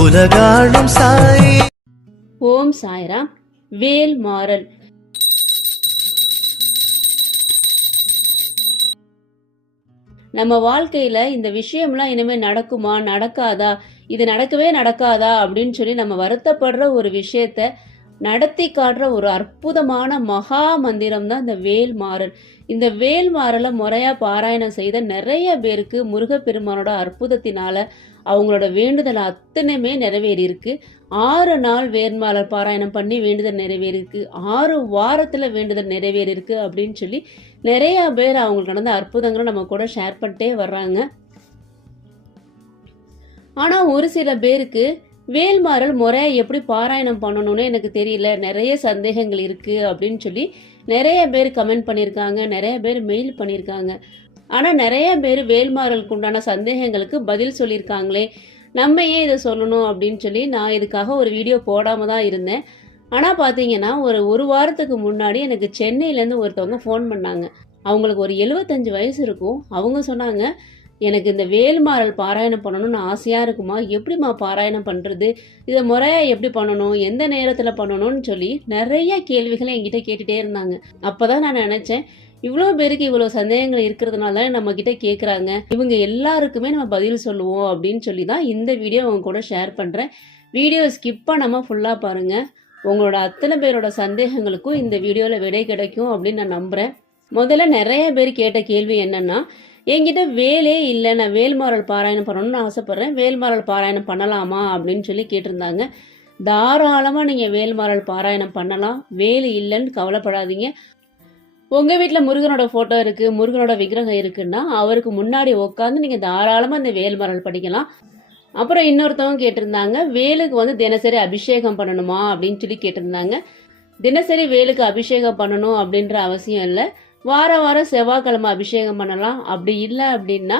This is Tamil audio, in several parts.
உலகாளும் சாய். ஓம் சாய்ராம். வேல் மாறல். நம்ம வாழ்க்கையில இந்த விஷயம்லாம் இனிமே நடக்குமா நடக்காதா இது நடக்கவே நடக்காதா அப்படின்னு சொல்லி நம்ம வருத்தப்படுற ஒரு விஷயத்த நடத்தி காட்டுற ஒரு அற்புதமான மகா மந்திரம் தான் இந்த வேல் மாறல். இந்த வேல் முறையாக முறையா பாராயணம் செய்த நிறைய பேருக்கு முருகப்பெருமானோட அற்புதத்தினால அவங்களோட வேண்டுதல் அத்தனையுமே நிறைவேறியிருக்கு. ஆறு நாள் வேர்மாலர் பாராயணம் பண்ணி வேண்டுதல் நிறைவேறியிருக்கு. ஆறு வாரத்தில் வேண்டுதல் நிறைவேறியிருக்கு அப்படின்னு சொல்லி நிறைய பேர் அவங்களுக்கு நடந்த அற்புதங்களை நம்ம கூட ஷேர் பண்ணிட்டே வர்றாங்க. ஆனால் ஒரு சில பேருக்கு வேல்மாறல் முறையை எப்படி பாராயணம் பண்ணணும்னு எனக்கு தெரியல. நிறைய சந்தேகங்கள் இருக்கு அப்படின்னு சொல்லி நிறைய பேர் கமெண்ட் பண்ணியிருக்காங்க. நிறைய பேர் மெயில் பண்ணியிருக்காங்க. ஆனால் நிறைய பேர் வேல்மாறலுக்கு உண்டான சந்தேகங்களுக்கு பதில் சொல்லியிருக்காங்களே. நம்ம ஏன் இதை சொல்லணும் அப்படின்னு சொல்லி நான் இதுக்காக ஒரு வீடியோ போடாமல் தான் இருந்தேன். ஆனால் பார்த்தீங்கன்னா ஒரு ஒரு வாரத்துக்கு முன்னாடி எனக்கு சென்னையிலேருந்து ஒருத்தவங்க ஃபோன் பண்ணாங்க. அவங்களுக்கு ஒரு எழுபத்தஞ்சு வயசு இருக்கும். அவங்க சொன்னாங்க எனக்கு இந்த வேல்மாறல் பாராயணம் பண்ணணும்னு ஆசையாக இருக்குமா? எப்படிம்மா பாராயணம் பண்ணுறது இதை முறையாக எப்படி பண்ணணும்? எந்த நேரத்தில் பண்ணணும்னு சொல்லி நிறைய கேள்விகளை என்கிட்ட கேட்டுகிட்டே இருந்தாங்க. அப்போ தான் நான் நினச்சேன் இவ்வளோ பேருக்கு இவ்வளோ சந்தேகங்கள் இருக்கிறதுனால தான் நம்ம கிட்ட கேட்குறாங்க இவங்க எல்லாருக்குமே நம்ம பதில் சொல்லுவோம் அப்படின்னு சொல்லி தான் இந்த வீடியோ உங்க கூட ஷேர் பண்ணுறேன் வீடியோ ஸ்கிப் பண்ணாமல் ஃபுல்லாக பாருங்கள் உங்களோட அத்தனை பேரோட சந்தேகங்களுக்கும் இந்த வீடியோவில் விடை கிடைக்கும் அப்படின்னு நான் நம்புகிறேன் முதல்ல நிறைய பேர் கேட்ட கேள்வி என்னென்னா என்கிட்ட வேலே இல்லை நான் வேல்மாரல் பாராயணம் பண்ணணும்னு ஆசைப்பட்றேன். வேல்மாரல் பாராயணம் பண்ணலாமா அப்படின்னு சொல்லி கேட்டிருந்தாங்க. தாராளமாக நீங்கள் வேல்மாரல் பாராயணம் பண்ணலாம். வேல் இல்லைன்னு கவலைப்படாதீங்க. உங்கள் வீட்டில் முருகனோட ஃபோட்டோ இருக்குது முருகனோட விக்கிரகம் இருக்குன்னா அவருக்கு முன்னாடி உட்காந்து நீங்கள் தாராளமாக இந்த வேல்மாறல் படிக்கலாம். அப்புறம் இன்னொருத்தவங்க கேட்டிருந்தாங்க வேலுக்கு வந்து தினசரி அபிஷேகம் பண்ணணுமா அப்படின்னு சொல்லி கேட்டிருந்தாங்க. தினசரி வேலுக்கு அபிஷேகம் பண்ணணும் அப்படின்ற அவசியம் இல்லை. வாரம் வாரம் செவ்வாய்க்கிழமை அபிஷேகம் பண்ணலாம். அப்படி இல்லை அப்படின்னா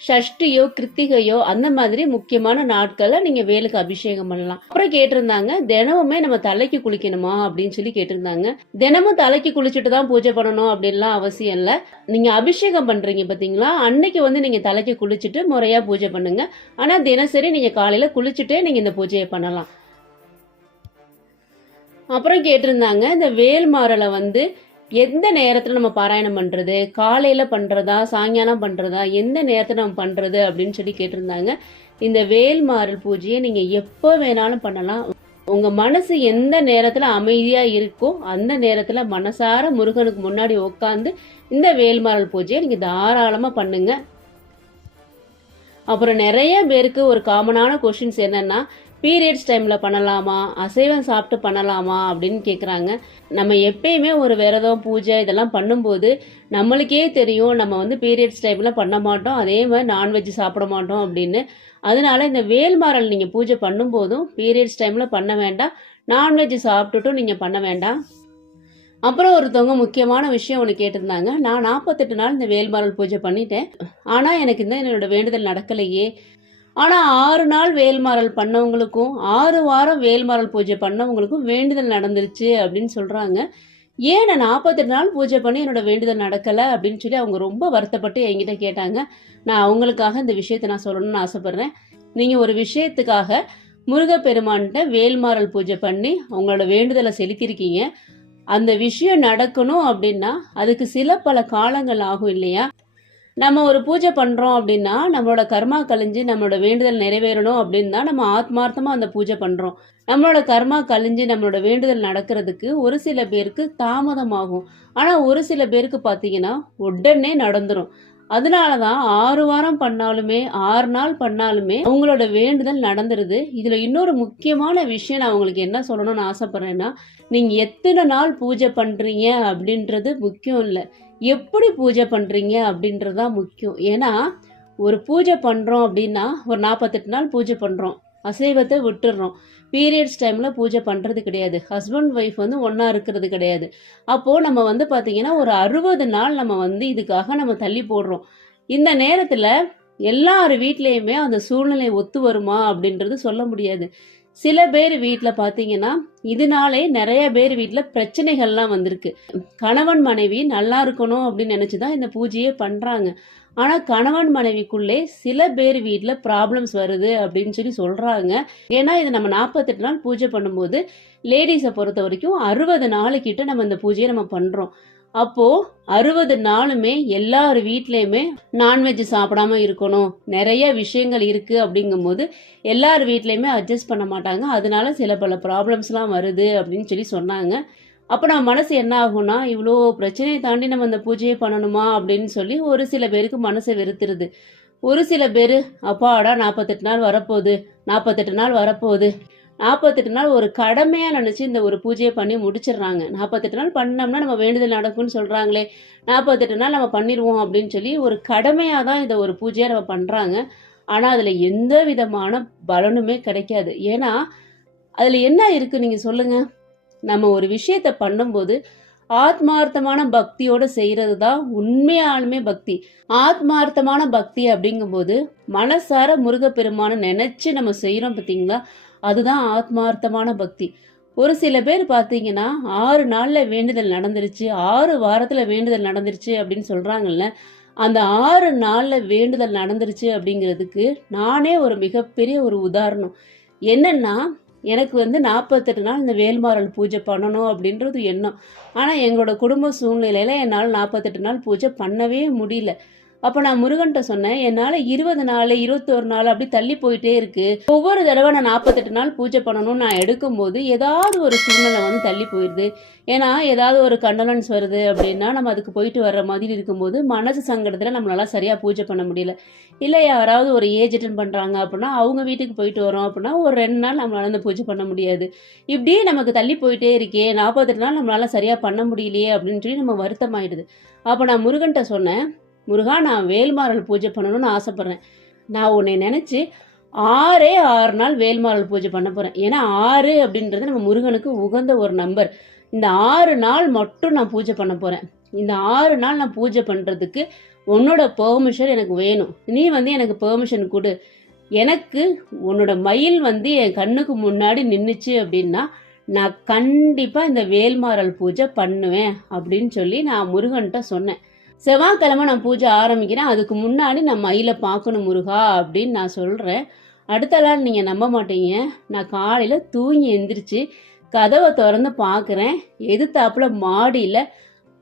ஷஷ்டியோ கிருத்திகையோ அந்த மாதிரி முக்கியமான நாட்களை நீங்க வேலுக்கு அபிஷேகம் பண்ணலாம். அப்புறம் கேட்டிருந்தாங்க தினமுமே நம்ம தலைக்கு குளிக்கணுமா அப்படின்னு சொல்லி கேட்டிருந்தாங்க. தினமும் தலைக்கு குளிச்சுட்டு தான் பூஜை பண்ணணும் அப்படின்லாம் அவசியம் இல்லை. நீங்க அபிஷேகம் பண்றீங்க பாத்தீங்களா அன்னைக்கு வந்து நீங்க தலைக்கு குளிச்சுட்டு முறையா பூஜை பண்ணுங்க. ஆனா தினசரி நீங்க காலையில குளிச்சுட்டே நீங்க இந்த பூஜையை பண்ணலாம். அப்புறம் கேட்டிருந்தாங்க இந்த வேல் மாறலை வந்து எந்த நேரத்தில் நம்ம பாராயணம் பண்ணுறது காலையில் பண்ணுறதா சாயங்காலம் பண்ணுறதா எந்த நேரத்தில் நம்ம பண்ணுறது அப்படின்னு சொல்லி கேட்டிருந்தாங்க. இந்த வேல்மாறல் பூஜையை நீங்கள் எப்போ வேணாலும் பண்ணலாம். உங்கள் மனசு எந்த நேரத்தில் அமைதியாக இருக்கோ அந்த நேரத்தில் மனசார முருகனுக்கு முன்னாடி உட்காந்து இந்த வேல்மாறல் பூஜையை நீங்கள் தாராளமாக பண்ணுங்க. அப்புறம் நிறைய பேருக்கு ஒரு காமனான கொஷின்ஸ் என்னன்னா பீரியட்ஸ் டைமில் பண்ணலாமா? அசைவம் சாப்பிட்டு பண்ணலாமா? அப்படின்னு கேட்குறாங்க நம்ம எப்பயுமே ஒரு விரதம் பூஜை இதெல்லாம் பண்ணும்போது நம்மளுக்கே தெரியும். நம்ம வந்து பீரியட்ஸ் டைமில் பண்ண மாட்டோம். அதே மாதிரி நான்வெஜ் சாப்பிட மாட்டோம் அப்படின்னு. அதனால இந்த வேல்மாரல் நீங்கள் பூஜை பண்ணும்போதும் பீரியட்ஸ் டைமில் பண்ண வேண்டாம். நான்வெஜ் சாப்பிட்டுட்டும் நீங்கள் பண்ண வேண்டாம். அப்புறம் ஒருத்தவங்க முக்கியமான விஷயம் ஒன்று கேட்டிருந்தாங்க. நான் நாற்பத்தெட்டு நாள் இந்த வேல்மாரல் பூஜை பண்ணிட்டேன். ஆனால் எனக்கு இந்த என்னோட வேண்டுதல் நடக்கலையே. ஆனால் ஆறு நாள் வேல்மாறல் பண்ணவங்களுக்கும் ஆறு வாரம் வேல்மாறல் பூஜை பண்ணவங்களுக்கும் வேண்டுதல் நடந்துருச்சு அப்படின்னு சொல்கிறாங்க ஏன் நான் நாற்பத்தெட்டு நாள் பூஜை பண்ணி என்னோட வேண்டுதல் நடக்கலை அப்படின்னு சொல்லி அவங்க ரொம்ப வருத்தப்பட்டு என்கிட்ட கேட்டாங்க. நான் அவங்களுக்காக இந்த விஷயத்தை நான் சொல்லணும்னு ஆசைப்பட்றேன். நீங்கள் ஒரு விஷயத்துக்காக முருகப்பெருமான்கிட்ட வேல்மாறல் பூஜை பண்ணி அவங்களோட வேண்டுதலை செலுத்தியிருக்கீங்க அந்த விஷயம் நடக்கணும் அப்படின்னா அதுக்கு சில பல காலங்கள் ஆகும் இல்லையா? நம்ம ஒரு பூஜை பண்றோம் அப்படின்னா நம்மளோட கர்மா கழிஞ்சு நம்மளோட வேண்டுதல் நிறைவேறணும் அப்படின்னு தான் நம்ம ஆத்மார்த்தமா அந்த பூஜை பண்றோம். நம்மளோட கர்மா கழிஞ்சு நம்மளோட வேண்டுதல் நடக்கிறதுக்கு ஒரு சில பேருக்கு தாமதமாகும். ஆனா ஒரு சில பேருக்கு பாத்தீங்கன்னா உடனே நடந்துரும். அதனால தான் ஆறு வாரம் பண்ணாலுமே ஆறு நாள் பண்ணாலுமே அவங்களோட வேண்டுதல் நடந்துருது. இதுல இன்னொரு முக்கியமான விஷயம் நான் உங்களுக்கு என்ன சொல்லணும்னு ஆசைப்படுறேன்னா நீங்க எத்தனை நாள் பூஜை பண்றீங்க அப்படின்றது முக்கியம் இல்லை. எப்படி பூஜை பண்றீங்க அப்படின்றது தான் முக்கியம். ஏன்னா ஒரு பூஜை பண்றோம் அப்படின்னா ஒரு நாற்பத்தெட்டு நாள் பூஜை பண்றோம். அசைவத்தை விட்டுடுறோம் பீரியட்ஸ் டைமில் பூஜை பண்ணுறது கிடையாது. ஹஸ்பண்ட் ஒய்ஃப் வந்து ஒன்றா இருக்கிறது கிடையாது. அப்போது நம்ம வந்து பார்த்திங்கன்னா ஒரு அறுபது நாள் நம்ம வந்து இதுக்காக நம்ம தள்ளி போடுறோம். இந்த நேரத்தில் எல்லார் வீட்லேயுமே அந்த சூழ்நிலை ஒத்து வருமா அப்படின்றது சொல்ல முடியாது. சில பேர் வீட்டில் பார்த்தீங்கன்னா இதனாலே நிறைய பேர் வீட்டில் பிரச்சனைகள்லாம் வந்திருக்கு. கணவன் மனைவி நல்லா இருக்கணும் அப்படின்னு நினச்சி தான் இந்த பூஜையே பண்ணுறாங்க ஆனால் கணவன் மனைவிக்குள்ளே சில பேர் வீட்டில் ப்ராப்ளம்ஸ் வருது அப்படின்னு சொல்லி சொல்கிறாங்க ஏன்னா இது நம்ம நாற்பத்தெட்டு நாள் பூஜை பண்ணும்போது லேடிஸை பொறுத்த வரைக்கும் அறுபது நாளுக்கிட்ட நம்ம இந்த பூஜையை நம்ம பண்ணுறோம் அப்போது அறுபது நாளுமே எல்லார் வீட்லேயுமே நான்வெஜ் சாப்பிடாம இருக்கணும். நிறைய விஷயங்கள் இருக்குது அப்படிங்கும்போது எல்லார் வீட்லேயுமே அட்ஜஸ்ட் பண்ண மாட்டாங்க. அதனால சில பல ப்ராப்ளம்ஸ்லாம் வருது அப்படின்னு சொல்லி சொன்னாங்க. அப்போ நம்ம மனசு என்ன ஆகும்னா இவ்வளோ பிரச்சனையை தாண்டி நம்ம அந்த பூஜையை பண்ணணுமா அப்படின்னு சொல்லி ஒரு சில பேருக்கு மனசை வெறுத்துருது. ஒரு சில பேர் அப்பாடா நாற்பத்தெட்டு நாள் வரப்போகுது. நாற்பத்தெட்டு நாள் வரப்போகுது. நாற்பத்தெட்டு நாள் ஒரு கடமையாக நினச்சி இந்த ஒரு பூஜையை பண்ணி முடிச்சிடுறாங்க. நாற்பத்தெட்டு நாள் பண்ணோம்னா நம்ம வேண்டுதல் நடக்கும்னு சொல்கிறாங்களே நாற்பத்தெட்டு நாள் நம்ம பண்ணிடுவோம் அப்படின்னு சொல்லி ஒரு கடமையாக தான் இதை ஒரு பூஜையாக நம்ம பண்ணுறாங்க ஆனால் அதில் எந்த விதமான பலனுமே கிடைக்காது. ஏன்னா அதில் என்ன இருக்குது நீங்கள் சொல்லுங்கள் நம்ம ஒரு விஷயத்தை பண்ணும்போது ஆத்மார்த்தமான பக்தியோட செய்கிறது தான் உண்மையாலுமே பக்தி. ஆத்மார்த்தமான பக்தி அப்படிங்கும்போது மனசார முருகப்பெருமானை நினச்சி நம்ம செய்கிறோம் பார்த்தீங்களா அதுதான் ஆத்மார்த்தமான பக்தி. ஒரு சில பேர் பார்த்தீங்கன்னா ஆறு நாளில் வேண்டுதல் நடந்துருச்சு ஆறு வாரத்தில் வேண்டுதல் நடந்துருச்சு அப்படின்னு சொல்கிறாங்கல்ல அந்த ஆறு நாளில் வேண்டுதல் நடந்துருச்சு அப்படிங்கிறதுக்கு நானே ஒரு மிகப்பெரிய ஒரு உதாரணம். என்னென்னா எனக்கு வந்து நாற்பத்தெட்டு நாள் இந்த வேல்மாறல் பூஜை பண்ணணும் அப்படின்றது எண்ணம். ஆனால் எங்களோட குடும்ப சூழ்நிலையில் என்னால் நாற்பத்தெட்டு நாள் பூஜை பண்ணவே முடியல. அப்போ நான் முருகன்ட்ட சொன்னேன் என்னால் இருபது நாள் இருபத்தோரு நாள் அப்படி தள்ளி போயிட்டே இருக்கு. ஒவ்வொரு தடவை நான் நாற்பத்தெட்டு நாள் பூஜை பண்ணணும்னு நான் எடுக்கும்போது ஏதாவது ஒரு சூழ்நிலை வந்து தள்ளி போயிடுது ஏன்னா ஏதாவது ஒரு கண்டனன்ஸ் வருது அப்படின்னா நம்ம அதுக்கு போயிட்டு வர்ற மாதிரி இருக்கும்போது மனசு சங்கடத்தில் நம்மளால சரியாக பூஜை பண்ண முடியல. இல்லை யாராவது ஒரு ஏஜ் அட்டன் பண்ணுறாங்க அப்படின்னா அவங்க வீட்டுக்கு போயிட்டு வரோம் அப்படின்னா ஒரு ரெண்டு நாள் நம்மளால அந்த பூஜை பண்ண முடியாது. இப்படியே நமக்கு தள்ளி போயிட்டே இருக்கே நாற்பத்தெட்டு நாள் நம்மளால சரியாக பண்ண முடியலையே அப்படின்னு சொல்லி நம்ம வருத்தமாயிடுது. அப்போ நான் முருகன்ட்ட சொன்னேன் முருகா நான் வேல்மாறல் பூஜை பண்ணணும்னு ஆசைப்பட்றேன். நான் உன்னை நினச்சி ஆறே ஆறு நாள் வேல்மாறல் பூஜை பண்ண போகிறேன் ஏன்னா ஆறு அப்படின்றது நம்ம முருகனுக்கு உகந்த ஒரு நம்பர் இந்த ஆறு நாள் மட்டும் நான் பூஜை பண்ண போகிறேன் இந்த ஆறு நாள் நான் பூஜை பண்ணுறதுக்கு உன்னோட பெர்மிஷன் எனக்கு வேணும். நீ வந்து எனக்கு பெர்மிஷன் கொடு. எனக்கு உன்னோட மயில் வந்து என் கண்ணுக்கு முன்னாடி நின்றுச்சு அப்படின்னா நான் கண்டிப்பாக இந்த வேல்மாறல் பூஜை பண்ணுவேன் அப்படின்னு சொல்லி நான் முருகன்கிட்ட சொன்னேன். செவ்வாய்க்கிழமை நான் பூஜை ஆரம்பிக்கிறேன். அதுக்கு முன்னாடி நான் மயிலை பார்க்கணும் முருகா அப்படின்னு நான் சொல்கிறேன் அடுத்த நாள் நீங்கள் நம்ப மாட்டீங்க. நான் காலையில் தூங்கி எந்திரிச்சு கதவை திறந்து பார்க்குறேன். எதிர்த்தாப்புல மாடியில்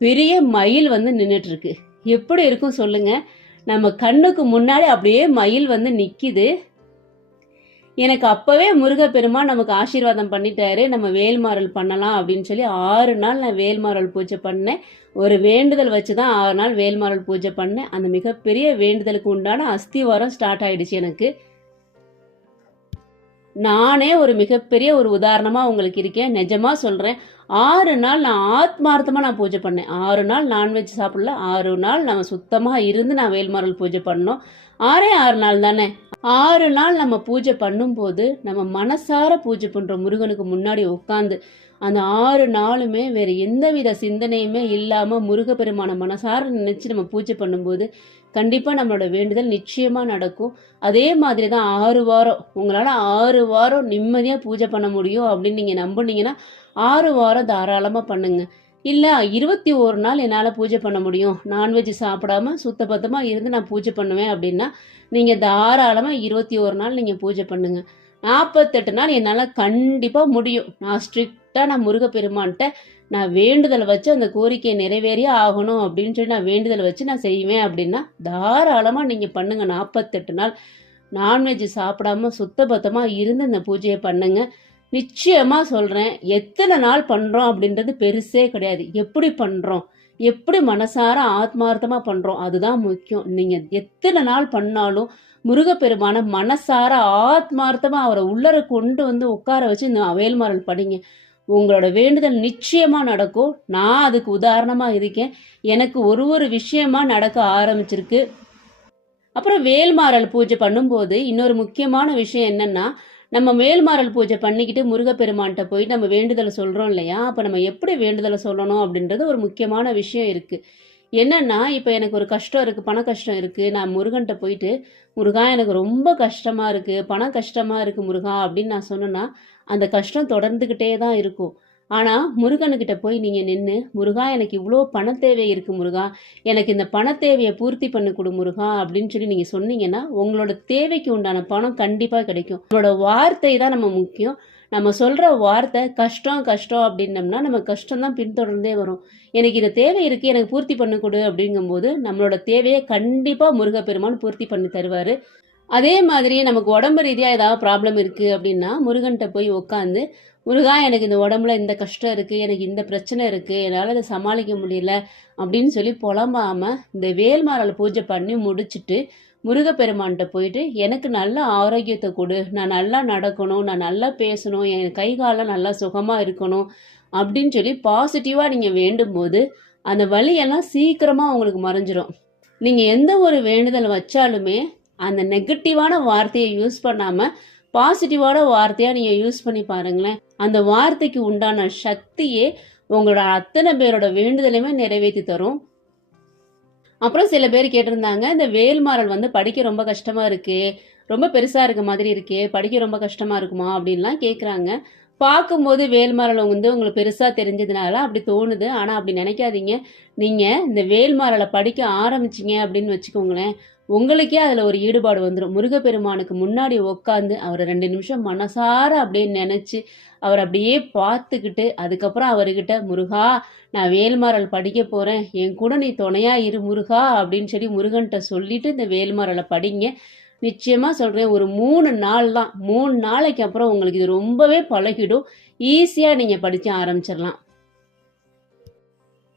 பெரிய மயில் வந்து நின்றுட்டுருக்கு எப்படி இருக்கும் சொல்லுங்கள் நம்ம கண்ணுக்கு முன்னாடி அப்படியே மயில் வந்து நிற்கிது எனக்கு அப்பவே முருகப்பெருமான் நமக்கு ஆசீர்வாதம் பண்ணிட்டாரு. நம்ம வேல்மாறல் பண்ணலாம் அப்படின்னு சொல்லி ஆறு நாள் நான் வேல்மாறல் பூஜை பண்ணேன். ஒரு வேண்டுதல் வச்சு தான் ஆறு நாள் வேல்மாறல் பூஜை பண்ணேன். அந்த மிகப்பெரிய வேண்டுதலுக்கு உண்டான அஸ்திவாரம் ஸ்டார்ட் ஆயிடுச்சு எனக்கு. நானே ஒரு மிகப்பெரிய ஒரு உதாரணமா உங்களுக்கு இருக்கேன். நிஜமா சொல்றேன். ஆறு நாள் நான் ஆத்மார்த்தமா நான் பூஜை பண்ணேன். ஆறு நாள் நான்வெஜ் சாப்பிடல. ஆறு நாள் நம்ம சுத்தமா இருந்து நான் வேல்மாறல் பூஜை பண்ணோம். ஆறே ஆறு நாள் தானே? ஆறு நாள் நம்ம பூஜை பண்ணும்போது நம்ம மனசார பூஜை பண்றோம் முருகனுக்கு முன்னாடி உட்காந்து அந்த ஆறு நாளுமே வேற எந்தவித சிந்தனையுமே இல்லாம முருகப்பெருமான மனசார நினைச்சு நம்ம பூஜை பண்ணும்போது கண்டிப்பா நம்மளோட வேண்டுதல் நிச்சயமா நடக்கும். அதே மாதிரி தான் ஆறு வாரம். உங்களால ஆறு வாரம் நிம்மதியா பூஜை பண்ண முடியும் அப்படின்னு நீங்க நம்புனீங்கன்னா ஆறு வாரம் தாராளமா பண்ணுங்க. இல்லை இருபத்தி ஒரு நாள் என்னால் பூஜை பண்ண முடியும். நான்வெஜ் சாப்பிடாம சுத்தபத்தமாக இருந்து நான் பூஜை பண்ணுவேன் அப்படின்னா நீங்கள் தாராளமாக இருபத்தி ஒரு நாள் நீங்கள் பூஜை பண்ணுங்கள் நாற்பத்தெட்டு நாள் என்னால் கண்டிப்பாக முடியும். நான் ஸ்ட்ரிக்டாக நான் முருகப்பெருமான்கிட்ட நான் வேண்டுதல் வச்சு அந்த கோரிக்கையை நிறைவேறியே ஆகணும் அப்படின்னு சொல்லி நான் வேண்டுதல் வச்சு நான் செய்வேன் அப்படின்னா தாராளமாக நீங்கள் பண்ணுங்கள் நாற்பத்தெட்டு நாள் நான்வெஜ் சாப்பிடாம சுத்தபத்தமாக இருந்து இந்த பூஜையை பண்ணுங்கள் நிச்சயமாக சொல்கிறேன் எத்தனை நாள் பண்ணுறோம் அப்படின்றது பெருசே கிடையாது. எப்படி பண்ணுறோம் எப்படி மனசார ஆத்மார்த்தமாக பண்ணுறோம் அதுதான் முக்கியம். நீங்கள் எத்தனை நாள் பண்ணாலும் முருகப்பெருமான மனசார ஆத்மார்த்தமா அவரை உள்ளர கொண்டு வந்து உட்கார வச்சு இந்த வேல்மாறல் படிங்க. உங்களோட வேண்டுதல் நிச்சயமா நடக்கும். நான் அதுக்கு உதாரணமா இருக்கேன். எனக்கு ஒரு ஒரு விஷயமா நடக்க ஆரம்பிச்சிருக்கு. அப்புறம் வேல்மாறல் பூஜை பண்ணும்போது இன்னொரு முக்கியமான விஷயம் என்னன்னா நம்ம மேல்மாரல் பூஜை பண்ணிக்கிட்டு முருகப்பெருமான்கிட்ட போய் நம்ம வேண்டுதலை சொல்கிறோம் இல்லையா? அப்போ நம்ம எப்படி வேண்டுதலை சொல்லணும் அப்படின்றது ஒரு முக்கியமான விஷயம் இருக்குது என்னன்னா இப்போ எனக்கு ஒரு கஷ்டம் இருக்குது பண கஷ்டம் இருக்குது நான் முருகன்கிட்ட போயிட்டு முருகா எனக்கு ரொம்ப கஷ்டமாக இருக்குது பண கஷ்டமாக இருக்குது முருகா அப்படின்னு நான் சொன்னேன்னா அந்த கஷ்டம் தொடர்ந்துக்கிட்டே தான் இருக்கும். ஆனால் முருகனுக்கிட்ட போய் நீங்கள் நின்று முருகா எனக்கு இவ்வளோ பண தேவை இருக்குது முருகா. எனக்கு இந்த பண தேவையை பூர்த்தி பண்ணி கொடு முருகா அப்படின்னு சொல்லி நீங்கள் சொன்னீங்கன்னா உங்களோட தேவைக்கு உண்டான பணம் கண்டிப்பாக கிடைக்கும். நம்மளோட வார்த்தை தான் நம்ம முக்கியம். நம்ம சொல்கிற வார்த்தை கஷ்டம் கஷ்டம் அப்படின்னம்னா நம்ம கஷ்டம் தான் பின்தொடர்ந்தே வரும். எனக்கு இந்த தேவை இருக்குது எனக்கு பூர்த்தி பண்ணி கொடு அப்படிங்கும்போது நம்மளோட தேவையை கண்டிப்பாக முருகப்பெருமான் பூர்த்தி பண்ணி தருவார். அதே மாதிரி நமக்கு உடம்பு ரீதியாக ஏதாவது ப்ராப்ளம் இருக்குது அப்படின்னா முருகன்கிட்ட போய் உட்காந்து முருகா எனக்கு இந்த உடம்புல இந்த கஷ்டம் இருக்குது எனக்கு இந்த பிரச்சனை இருக்குது என்னால் அதை சமாளிக்க முடியல அப்படின்னு சொல்லி புலம்பாமல் இந்த வேல்மாரல் பூஜை பண்ணி முடிச்சுட்டு முருகப்பெருமான்கிட்ட போயிட்டு எனக்கு நல்ல ஆரோக்கியத்தை கொடு. நான் நல்லா நடக்கணும். நான் நல்லா பேசணும். என் கை காலம் நல்லா சுகமாக இருக்கணும். அப்படின்னு சொல்லி பாசிட்டிவாக நீங்கள் வேண்டும் போது அந்த வலியெல்லாம் சீக்கிரமாக உங்களுக்கு மறைஞ்சிரும். நீங்கள் எந்த ஒரு வேண்டுதல் வச்சாலுமே அந்த நெகட்டிவான வார்த்தையை யூஸ் பண்ணாமல் பாசிட்டிவான வார்த்தையாக நீங்கள் யூஸ் பண்ணி பாருங்களேன். அந்த வார்த்தைக்கு உண்டான சக்தியே உங்களோட அத்தனை பேரோட வேண்டுதலையுமே நிறைவேற்றி தரும். அப்புறம் சில பேர் கேட்டிருந்தாங்க இந்த வேல்மாறல் வந்து படிக்க ரொம்ப கஷ்டமா இருக்கு ரொம்ப பெருசா இருக்க மாதிரி இருக்கே படிக்க ரொம்ப கஷ்டமா இருக்குமா அப்படின்லாம் கேட்குறாங்க பார்க்கும்போது வேல்மரலம் வந்து உங்களுக்கு பெருசா தெரிஞ்சதுனால அப்படி தோணுது. ஆனா அப்படி நினைக்காதீங்க. நீங்க இந்த வேல்மாறலை படிக்க ஆரம்பிச்சிங்க அப்படின்னு வச்சுக்கோங்களேன். உங்களுக்கே அதுல ஒரு ஈடுபாடு வந்துடும் முருகப்பெருமானுக்கு முன்னாடி உட்காந்து அவரை ரெண்டு நிமிஷம் மனசார அப்படியே நினைச்சு அவர் அப்படியே பார்த்துக்கிட்டு அதுக்கப்புறம் அவர்கிட்ட முருகா நான் வேல்மாறல் படிக்க போறேன். என் கூட நீ துணையா இரு முருகா அப்படின்னு சொல்லி முருகன்கிட்ட சொல்லிட்டு இந்த வேல்மாறலை படிங்க. நிச்சயமாக சொல்கிறேன் ஒரு மூணு நாள் தான் மூணு நாளைக்கு அப்புறம் உங்களுக்கு இது ரொம்பவே பழகிடும். ஈஸியாக நீங்கள் படிக்க ஆரம்பிச்சிடலாம்.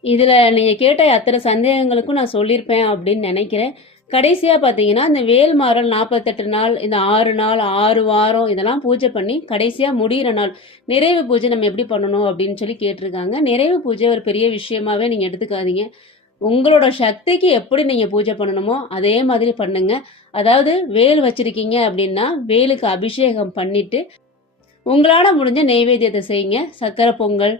இதில் நீங்கள் கேட்ட அத்தனை சந்தேகங்களுக்கும் நான் சொல்லியிருப்பேன் அப்படின்னு நினைக்கிறேன். கடைசியாக பார்த்தீங்கன்னா இந்த வேல்மாறல் நாற்பத்தெட்டு நாள் இந்த ஆறு நாள் ஆறு வாரம் இதெல்லாம் பூஜை பண்ணி கடைசியாக முடிகிற நாள் நிறைவு பூஜை நம்ம எப்படி பண்ணணும் அப்படின்னு சொல்லி கேட்டிருக்காங்க. நிறைவு பூஜை ஒரு பெரிய விஷயமாவே நீங்கள் எடுத்துக்காதீங்க. உங்களோட சக்திக்கு எப்படி நீங்க பூஜை பண்ணணுமோ அதே மாதிரி பண்ணுங்க. அதாவது வேல் வச்சிருக்கீங்க அப்படின்னா வேலுக்கு அபிஷேகம் பண்ணிட்டு உங்களால முடிஞ்ச நெய்வேத்தியத்தை செய்யுங்க. சக்கரை பொங்கல்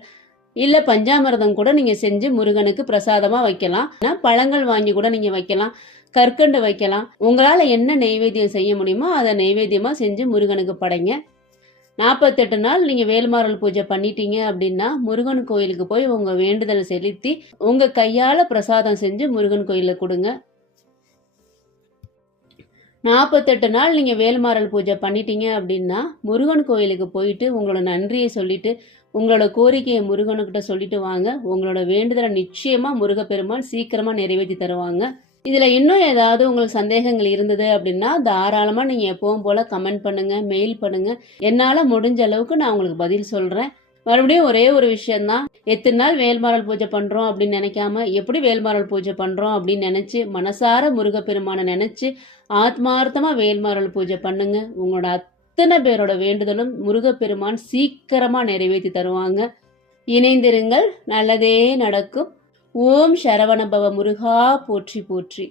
இல்ல பஞ்சாமிரதம் கூட நீங்க செஞ்சு முருகனுக்கு பிரசாதமா வைக்கலாம். பழங்கள் வாங்கி கூட நீங்க வைக்கலாம். கற்கண்டு வைக்கலாம். உங்களால என்ன நெய்வேத்தியம் செய்ய முடியுமோ அதை நெய்வேத்தியமா செஞ்சு முருகனுக்கு படைங்க. நாற்பத்தெட்டு நாள் நீங்க வேல்மாறல் பூஜை பண்ணிட்டீங்க அப்படின்னா முருகன் கோயிலுக்கு போய் உங்க வேண்டுதலை செலுத்தி உங்க கையால பிரசாதம் செஞ்சு முருகன் கோயில கொடுங்க. நாற்பத்தெட்டு நாள் நீங்க வேல்மாறல் பூஜை பண்ணிட்டீங்க அப்படின்னா முருகன் கோயிலுக்கு போயிட்டு உங்களோட நன்றியை சொல்லிட்டு உங்களோட கோரிக்கையை முருகனுக்கிட்ட சொல்லிட்டு வாங்க. உங்களோட வேண்டுதலை நிச்சயமா முருகப்பெருமான் சீக்கிரமா நிறைவேற்றி தருவாங்க. இதுல இன்னும் ஏதாவது உங்களுக்கு சந்தேகங்கள் இருந்தது அப்படின்னா தாராளமா நீங்க எப்பவும் போல கமெண்ட் பண்ணுங்க மெயில் பண்ணுங்க. என்னால முடிஞ்ச அளவுக்கு நான் உங்களுக்கு பதில் சொல்றேன். மறுபடியும் ஒரே ஒரு விஷயம்தான். எத்தனை நாள் வேல்மாரல் பூஜை பண்றோம் அப்படின்னு நினைக்காம எப்படி வேல்மாரல் பூஜை பண்றோம் அப்படின்னு நினைச்சு மனசார முருகப்பெருமானை நினைச்சு ஆத்மார்த்தமா வேல்மாரல் பூஜை பண்ணுங்க. உங்களோட அத்தனை பேரோட வேண்டுதலும் முருகப்பெருமான் சீக்கிரமா நிறைவேற்றி தருவாங்க. இணைந்திருங்கள். நல்லதே நடக்கும். ஓம் சரவணபவ முருகா போற்றி போற்றி.